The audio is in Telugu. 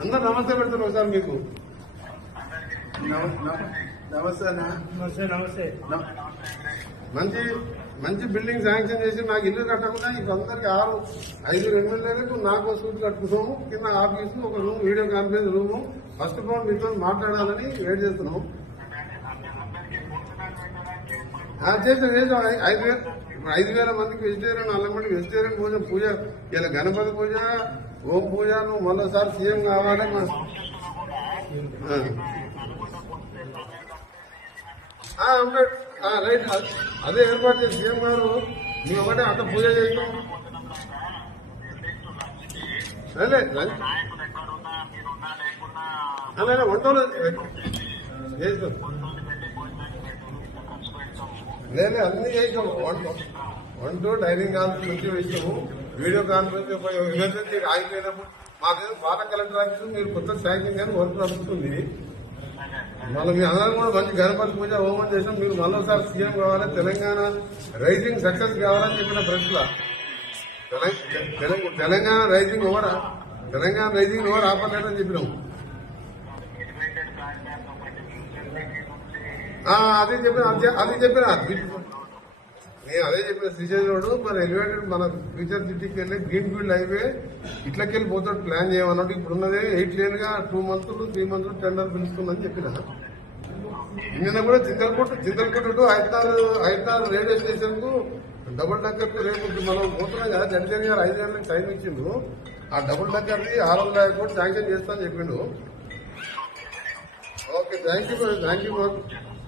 అందరు నమస్తే పెడతారు ఒకసారి మీకు. నమ- నమ- నమస్తే నమస్తే నమస్తే. నమ- మంచి మంచి బిల్డింగ్ శాంక్షన్ చేసి నాకు ఇల్లు కట్టకుండా ఇప్పుడు అందరికి ఆరు ఐదు ఎమ్మెల్యేలకు నాకు సూట్ కట్టుకున్నాము కింద ఆఫీసు ఒక room video conference room first of all మీతో మాట్లాడాలని వెయిట్ చేస్తున్నాం ఆ, చేసాం చేసాం ఐదు ఐదు వేల మందికి వెజిటేరియన్ అల్లం మందికి వెజిటేరియన్ పూజ పూజ ఇలా గణపతి పూజ ఓం పూజ నువ్వు మరోసారి సీఎం కావాలి రైట్ అదే ఏర్పాటు చేసి సీఎం గారు మేము ఒకటే అంత పూజ చేయడం అదే వంటలు చేస్తాం లేదు అన్ని చేసాము వంట వంట డైనింగ్ కాన్ఫరెన్స్ నుంచి వేసాము వీడియో కాన్ఫరెన్స్ ఎమర్జెన్సీ ఆగిపోయినప్పుడు మాకేదో పాత కలెక్టర్ ఆఫీస్ మీరు కొత్త శాంక్షన్ కానీ వర్క్ నడుస్తుంది. మళ్ళీ మీ అందరం కూడా మంచి గణపతి పూజ హోమం చేసాం మీరు మళ్ళీసారి సీఎం కావాలి తెలంగాణ రైజింగ్ సక్సెస్ కావాలని చెప్పిన ప్రశ్న. Telangana rising over Telangana rising over ఆపలేదని చెప్పినాం. అదే చెప్పిన అదే- అది చెప్పిన. నేను అదే చెప్పిన శ్రీశైలంలో మన మరి ఎలివేటెడ్ మన ఫ్యూచర్ సిటీకి వెళ్ళి గ్రీన్ ఫీల్డ్ హైవే ఇట్లకెళ్ళి పోతాడు ప్లాన్ చేయమన్నట్టు ఇప్పుడు ఉన్నది eight లేన్గా two months three months tender పిలుస్తుందని చెప్పిన. నిన్న కూడా చింతలకోట చింతలకోట టు హైదరాబాద్ హైదరాబాద్ రైల్వే స్టేషన్కు డబుల్ డక్కర్ రేపు మనం పోతున్నాం కదా జడ్జన్ గారు ఐదు గంటలకు టైం ఇచ్చిండు ఆ డబుల్ డక్కర్ ది ఆరు వందల యాభై కోట్లు శాంక్షన్ చేస్తానని చెప్పిండు. Okay thank you thank you